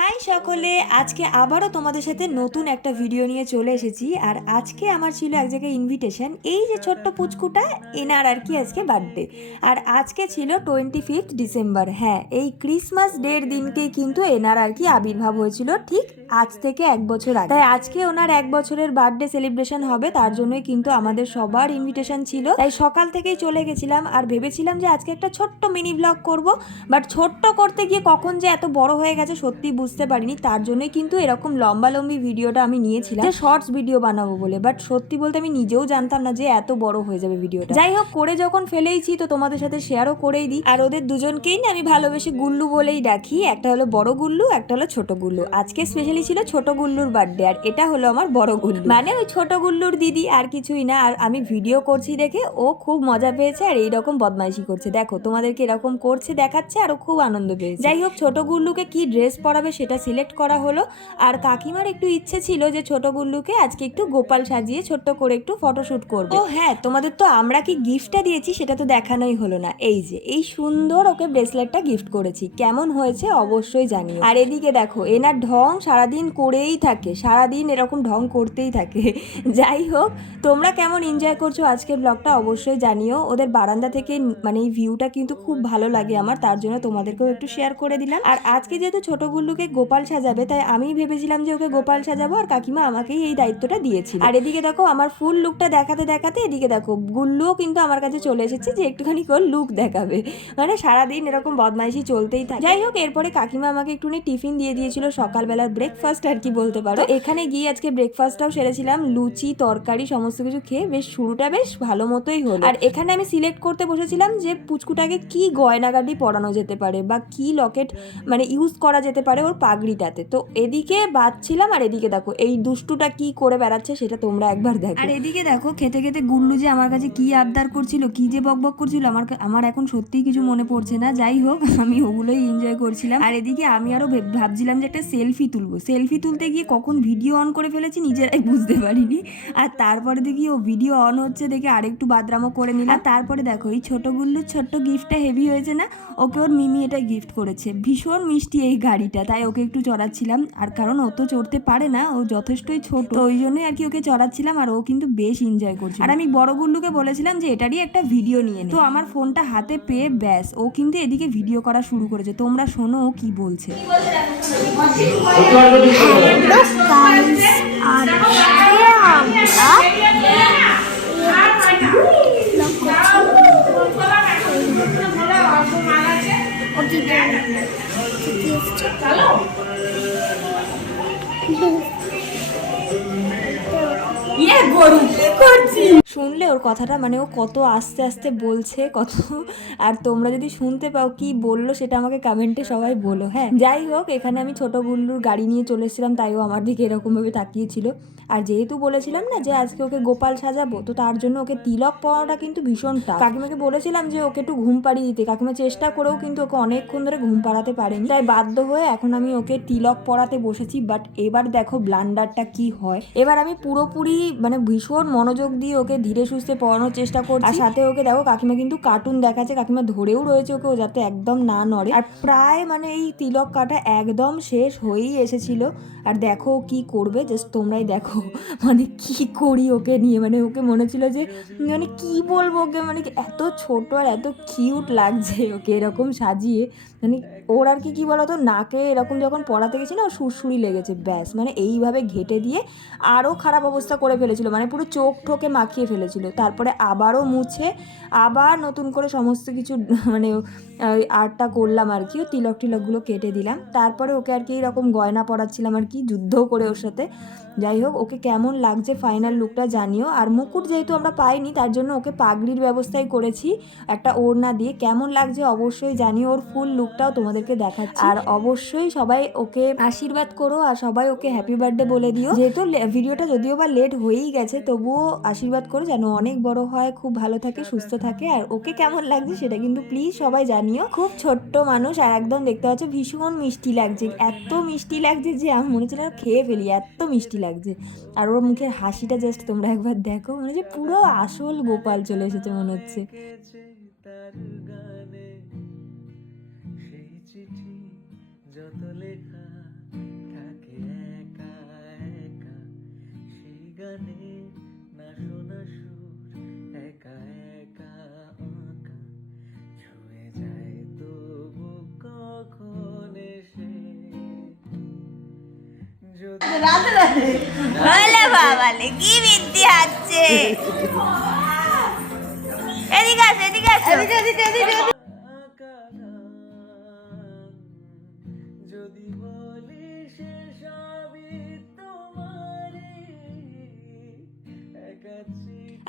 High সকলে, আজকে আবারও তোমাদের সাথে নতুন একটা ভিডিও নিয়ে চলে এসেছি। আর আজকে আমার ছিল এক জায়গায় ইনভিটেশন এই যে ছোট্ট পুচকুটা, এনার আর কি আজকে বার্থডে আর আজকে ছিল টোয়েন্টি ফিফথ ডিসেম্বর হ্যাঁ এই ক্রিসমাস ডের দিনকেই কিন্তু এনার আর কি আবির্ভাব হয়েছিল ঠিক আজ থেকে এক বছর আগে। তাই আজকে ওনার এক বছরের বার্থডে সেলিব্রেশন হবে, তার জন্যই কিন্তু আমাদের সবার ইনভিটেশন ছিল। তাই সকাল থেকেই চলে গেছিলাম আর ভেবেছিলাম যে আজকে একটা ছোট্ট মিনি ব্লগ করব বাট ছোট্ট করতে গিয়ে কখন যে এত বড় হয়ে গেছে সত্যি বুঝতে পারিনি, তার জন্যই কিন্তু এরকম লম্বা লম্বি ভিডিওটা আমি নিয়েছিলাম। যে শর্টস ভিডিও বানাবো বলে বাট সত্যি বলতে আমি নিজেও জানতাম না যে এত বড় হয়ে যাবে ভিডিওটা। যাই হোক, করে যখন ফেলেইছি, তো তোমাদের সাথে শেয়ারও করেই দিই। আর ওদের দুজনকেই না আমি ভালোবেসে গুল্লু বলেই ডাকি। একটা হলো বড় গুল্লু, একটা হলো ছোট গুল্লু। আজকে স্পেশালি ছিল ছোট গুল্লুর বার্থডে আর এটা হলো আমার বড় গুল্লু। মানে ওই ছোট গুল্লুর দিদি আর কিছুই না, আর আমি ভিডিও করছি দেখে ও খুব মজা পেয়েছে আর এইরকম বদমাইশি করছে। দেখো, তোমাদেরকে এরকম করছে, দেখাচ্ছে, আর ও খুব আনন্দ পেয়েছে। যাই হোক, ছোট গুল্লুকে কি ড্রেস পরাবে সেটা সিলেক্ট করা হলো। আর কাকিমার একটু ইচ্ছে ছিল যে ছোট গুল্লুকে আজকে একটু গোপাল সাজিয়ে ছোট্ট করে একটু ফটোশুট করবে। ও হ্যাঁ তোমাদের তো আমরা কি গিফটটা দিয়েছি সেটা তো দেখানোই হলো না। এই যে, এই সুন্দর ওকে ব্রেসলেটটা গিফট করেছি। কেমন হয়েছে অবশ্যই জানি আর এদিকে দেখো, এনার ঢং সারাদিন করেই থাকে, সারাদিন এরকম ঢং করতেই থাকে। যাই হোক, তোমরা কেমন এনজয় করছ আজকের ব্লগটা অবশ্যই জানিও। ওদের বারান্দা থেকে মানে এই ভিউটা কিন্তু খুব ভালো লাগে আমার, তার জন্য তোমাদেরকেও একটু শেয়ার করে দিলাম। আর আজকে যেহেতু ছোট গোপাল সাজাবে, তাই আমি ভেবেছিলাম যে ওকে গোপাল সাজাবো আর কাকিমা আমাকেই এই দায়িত্বটা দিয়েছিল। আর এদিকে দেখো, আমার ফুল লুকটা দেখাতে দেখাতে এদিকে দেখো, গুল্লুও কিন্তু আমার কাছে চলে এসেছে যে একটুখানি করে লুক দেখাবে। মানে সারাদিন এরকম বদমাইশি চলতেই থাকে। যাই হোক, এরপরে কাকিমা আমাকে একটুখানি টিফিন দিয়ে দিয়েছিল সকালবেলার ব্রেকফাস্ট আর কি বলতে পারো। এখানে গিয়ে আজকে ব্রেকফাস্টটাও সেরেছিলাম, লুচি, তরকারি, সমস্ত কিছু খেয়ে বেশ শুরুটা বেশ ভালো মতোই হলো। আর এখানে আমি সিলেক্ট করতে বসেছিলাম যে পুচকুটাকে কি গয়নাগাটি পরানো যেতে পারে বা কি লকেট মানে ইউজ করা যেতে পারে ওর পাগড়িটাতে। তো এদিকে বাঁচছিলাম আর এদিকে দেখো, এই দুষ্টুটা কি করে বেড়াচ্ছে সেটা তোমরা একবার দেখো। আর এদিকে দেখো, খেতে খেতে গুল্লু যে আমার কাছে কি আবদার করছিল, কি যে বকবক করছিল, আমার আমার এখন সত্যিই কিছু মনে পড়ছে না। যাই হোক, আমি ওগুলোই এনজয় করছিলাম। আর এদিকে আমি আরও ভাবছিলাম যে একটা সেলফি তুলবো। সেলফি তুলতে গিয়ে কখন ভিডিও অন করে ফেলেছি নিজেরাই বুঝতে পারিনি। আর তারপরে দেখি ও ভিডিও অন হচ্ছে দেখে আরেকটু বাদরামো করে নিলাম। আর তারপরে দেখো, এই ছোট গুল্লুর ছোট্ট গিফটটা হেভি হয়েছে না? ওকে ওর মিমি এটা গিফট করেছে। ভীষণ মিষ্টি এই গাড়িটা, তাই ওকে একটু চড়াচ্ছিলাম। আর কারণ ও তো চড়তে পারে না, ও যথেষ্টই ছোট। ওই জন্যই আর কি ওকে চড়াচ্ছিলাম, আর ও কিন্তু বেশ এনজয় করছে আর আমি বড় গুল্লুকে বলেছিলাম যে, এটারই একটা ভিডিও নিয়ে তো আমার ফোনটা হাতে পেয়ে ব্যাস, ও কিন্তু এদিকে ভিডিও করা শুরু করেছে। তোমরা শোনো ও কি বলছে। Hello guys, আজকে শুনলে ওর কথাটা মানে ও কত আস্তে আস্তে বলছে, কত, আর তোমরা যদি শুনতে পাও কি বলল সেটা আমাকে কমেন্টে সবাই বলো হ্যাঁ। যাই হোক, এখানে আমি ছোট গুল্লুর গাড়ি নিয়ে চলে এসেছিলাম, তাই ও আমার দিকে এরকমভাবে তাকিয়েছিল। আর যেহেতু বলেছিলাম না যে আজকে ওকে গোপাল সাজাবো, তো তার জন্য ওকে তিলক পরাটা কিন্তু ভীষণ টাফ কাকিমাকে বলেছিলাম যে ওকে একটু ঘুম পাড়িয়ে দিতে, কাকিমা চেষ্টা করেও কিন্তু ওকে অনেকক্ষণ ধরে ঘুম পাড়াতে পারেনি। তাই বাধ্য হয়ে এখন আমি ওকে তিলক পড়াতে বসেছি বাট এবার দেখো ব্লান্ডারটা কি হয়। এবার আমি পুরোপুরি মানে ভীষণ মনোযোগ দিয়ে ওকে ধীরে সুস্থে পড়ানোর চেষ্টা করছি। আর সাথে ওকে দেখো, কাকিমা কিন্তু কার্টুন দেখাচ্ছে, কাকিমা ধরেও রয়েছে ওকে, ও যাতে একদম না নড়ে। আর প্রায় মানে এই তিলক কাটা একদম শেষ হয়েই এসেছিল। আর দেখো কি করবে জাস্ট তোমরাই দেখো মানে কি করি ওকে নিয়ে? মানে ওকে মনে ছিল যে মানে কি বলব ওকে? মানে এত ছোট আর এত কিউট লাগছে ওকে এরকম সাজিয়ে। মানে ওর আর কি কি বলতো, নাকে এরকম যখন পড়াতে গেছি না সুরসুরি লেগেছে, ব্যাস। মানে এইভাবে ঘেটে দিয়ে আরও খারাপ অবস্থা করে ফেলেছিল মানে পুরো চোখ ঠোকে মাখিয়ে ফেলেছিল। তারপরে আবারও মুছে, আবার নতুন করে সমস্ত কিছু মানে আর্টটা করলাম আর কি, ও তিলক টিলকগুলো কেটে দিলাম। তারপরে ওকে আর কি এরকম গয়না পরাচ্ছিলাম আর কি, যুদ্ধও করে ওর সাথে। যাই হোক ওকে কেমন লাগছে ফাইনাল লুকটা জানিও। আর মুকুট যেহেতু আমরা পাইনি, তার জন্য ওকে পাগড়ির ব্যবস্থাই করেছি একটা ওড়না দিয়ে। কেমন লাগছে অবশ্যই জানিও, ওর ফুল লুকটাও তোমাদেরকে দেখাচ্ছি। আর অবশ্যই সবাই ওকে আশীর্বাদ করো আর সবাই ওকে হ্যাপি বার্থডে বলে দিও। যেহেতু ভিডিওটা যদিও বা লেট হয়েই গেছে, তবুও আশীর্বাদ করো যেন অনেক বড় হয়, খুব ভালো থাকে, সুস্থ থাকে। আর ওকে কেমন লাগছে সেটা কিন্তু প্লিজ সবাই জানিও। খুব ছোট্ট মানুষ আর একদম দেখতে পাচ্ছ ভীষণ মিষ্টি লাগছে, এত মিষ্টি লাগছে যে আমি মনে হচ্ছে না খেয়ে ফেলি, এত মিষ্টি লাগছে। লাগছে। আর ওর মুখের হাসিটা জাস্ট তোমরা একবার দেখো। মানে যে পুরো আসল গোপাল চলে এসেছে মনে হচ্ছে। যত লেখা থাকে একা একা, সেই গানে বলে বাবালে কি বৃদ্ধি আছে এদিকে আছে এদিকে আছে এদিকে এদিকে এদিকে।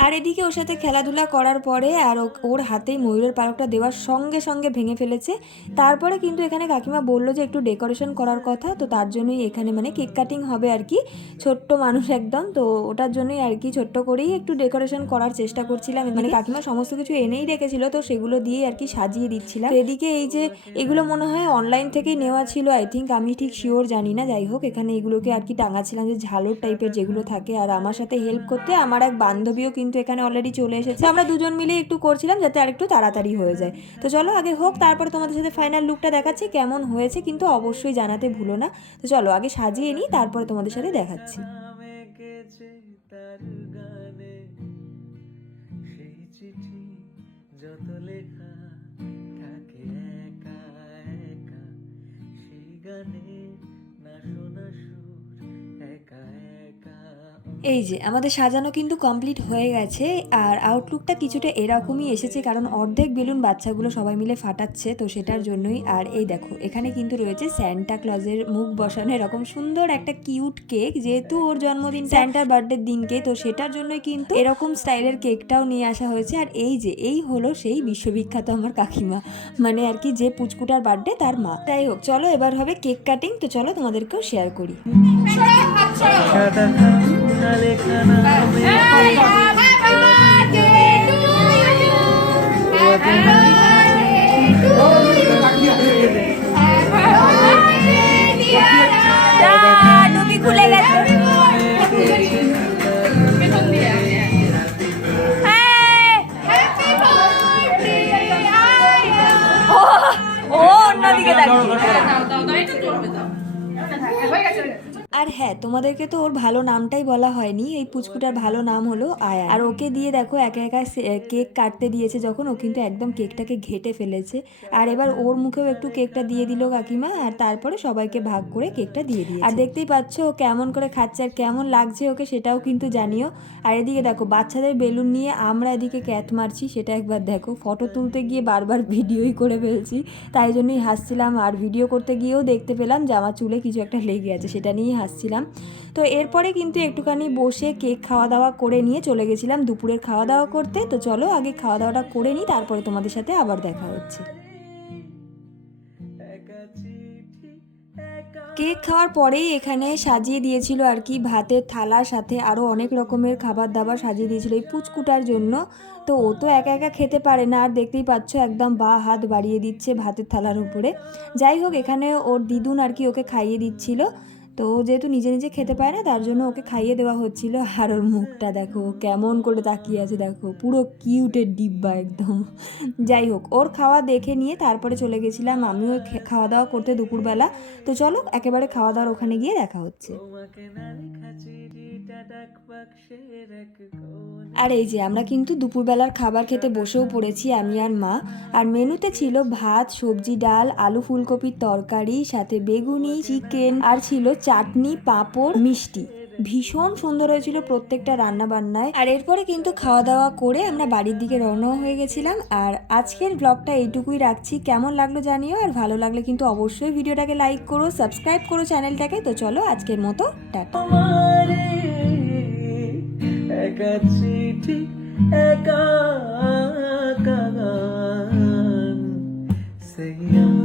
আর এদিকে ওর সাথে খেলাধুলা করার পরে আর ওর হাতেই ময়ূরের পালকটা দেওয়ার সঙ্গে সঙ্গে ভেঙে ফেলেছে। তারপরে কিন্তু এখানে কাকিমা বলল যে একটু ডেকোরেশন করার কথা তো তার জন্যই এখানে মানে কেক কাটিং হবে আর কি। ছোট্ট মানুষ একদম তো ওটার জন্যই আর কি ছোট্ট করেই একটু ডেকোরেশন করার চেষ্টা করছিলাম। মানে কাকিমা সমস্ত কিছু এনেই রেখেছিল তো সেগুলো দিয়ে আর কি সাজিয়ে দিচ্ছিলাম। এদিকে এই যে এগুলো মনে হয় অনলাইন থেকেই নেওয়া ছিল আই থিঙ্ক আমি ঠিক শিওর জানি না। যাই হোক এখানে এগুলোকে আর কি টাঙাচ্ছিলাম যে ঝালর টাইপের যেগুলো থাকে। আর আমার সাথে হেল্প করতে আমার এক বান্ধবীও কিন্তু এখানে অলরেডি চলে এসেছে। আমরা দুজন মিলে একটু করছিলাম যাতে আরেকটু তাড়াতাড়ি হয়ে যায়। তো চলো আগে হোক, তারপর তোমাদের সাথে ফাইনাল লুকটা দেখাচ্ছি, কেমন হয়েছে কিন্তু অবশ্যই জানাতে ভুলো না। তো চলো আগে সাজিয়ে নিই, তারপরে তোমাদের সাথে দেখাচ্ছি। এই যে আমাদের সাজানো কিন্তু কমপ্লিট হয়ে গেছে আর আউটলুকটা কিছুটা এরকমই এসেছে কারণ অর্ধেক বেলুন বাচ্চাগুলো সবাই মিলে ফাটাচ্ছে তো সেটার জন্যই। আর এই দেখো এখানে কিন্তু রয়েছে স্যান্টা ক্লজের মুখ বসানো এরকম সুন্দর একটা কিউট কেক যেহেতু ওর জন্মদিন স্যান্টার বার্থডের দিনকে তো সেটার জন্যই কিন্তু এরকম স্টাইলের কেকটাও নিয়ে আসা হয়েছে। আর এই যে এই হলো সেই বিশ্ববিখ্যাত আমার কাকিমা মানে আর কি যে পুচকুটার বার্থডে তার মা। যাই হোক চলো এবার হবে কেক কাটিং তো চলো তোমাদেরকেও শেয়ার করি। সাদা খাতা লেখা নামে ডুবি খুলে গেছে ও ও অন্যদিকে তাকিয়ে আর হ্যাঁ তোমাদেরকে তো ওর ভালো নামটাই বলা হয়নি। এই পুচকুটার ভালো নাম হলো আয়া। আর ওকে দিয়ে দেখো, একা একা কেক কাটতে দিয়েছে যখন। ও কিন্তু একদম কেকটাকে ঘেটে ফেলেছে। আর এবার ওর মুখেও একটু কেকটা দিয়ে দিল কাকিমা। আর তারপরে সবাইকে ভাগ করে কেকটা দিয়ে দিয়ে আর দেখতেই পাচ্ছ ও কেমন করে খাচ্ছে আর কেমন লাগছে ওকে, সেটাও কিন্তু জানিও। আর এদিকে দেখো, বাচ্চাদের বেলুন নিয়ে আমরা এদিকে ক্যাট মারছি, সেটা একবার দেখো। ফটো তুলতে গিয়ে বারবার ভিডিওই করে ফেলছি। তাই জন্যই হাসছিলাম। আর ভিডিও করতে গিয়েও দেখতে পেলাম যে আমার চুলে কিছু একটা লেগে আছে, সেটা নিয়েই হাসছিলাম। তো এরপরে কিন্তু একটুখানি বসে কেক খাওয়া দাওয়া করে নিয়ে চলে গেছিলাম দুপুরের খাওয়া দাওয়া করতে। তো চলো আগে খাওয়া দাওয়াটা করে নিই, তারপরে তোমাদের সাথে আবার দেখা হচ্ছে। কেক খাওয়ার পরেই এখানে সাজিয়ে দিয়েছিল আর কি ভাতের থালার সাথে আরও অনেক রকমের খাবার দাবার সাজিয়ে দিয়েছিল এই পুচকুটার জন্য। তো ও তো একা একা খেতে পারে না, আর দেখতেই পাচ্ছ একদম বা হাত বাড়িয়ে দিচ্ছে ভাতের থালার উপরে। যাই হোক, এখানে ওর দিদুন আর কি ওকে খাইয়ে দিচ্ছিল। তো ও যেহেতু নিজে নিজে খেতে পায় না, তার জন্য ওকে খাইয়ে দেওয়া হচ্ছিল। আর ওর মুখটা দেখো, কেমন করে তাকিয়ে আছে দেখো, পুরো কিউটের ডিব্বা একদম। যাই হোক, ওর খাওয়া দেখে নিয়ে তারপরে চলে গেছিলাম। আমিও খাওয়া দাওয়া করতে দুপুরবেলা। তো চলো, একেবারে খাওয়া দাওয়ার ওখানে গিয়ে দেখা হচ্ছে। আর এই যে, আমরা কিন্তু দুপুরবেলার খাবার খেতে বসেও পড়েছি, আমি আর মা। আর মেনুতে ছিল ভাত, সবজি, ডাল, আলু, ফুলকপির তরকারি, সাথে বেগুনি, চিকেন, আর ছিল চাটনি, পাঁপড়, মিষ্টি। ভীষণ সুন্দর হয়েছিল প্রত্যেকটা রান্না বান্নায় আর এরপরে কিন্তু খাওয়া দাওয়া করে আমরা বাড়ির দিকে রওনাও হয়ে গেছিলাম। আর আজকের ব্লগটা এইটুকুই রাখছি। কেমন লাগল জানিও, আর ভালো লাগলে কিন্তু অবশ্যই ভিডিওটাকে লাইক করো সাবস্ক্রাইব করো চ্যানেলটাকে। তো চলো আজকের মতো, টাটা। একা চিঠি একা গান সেই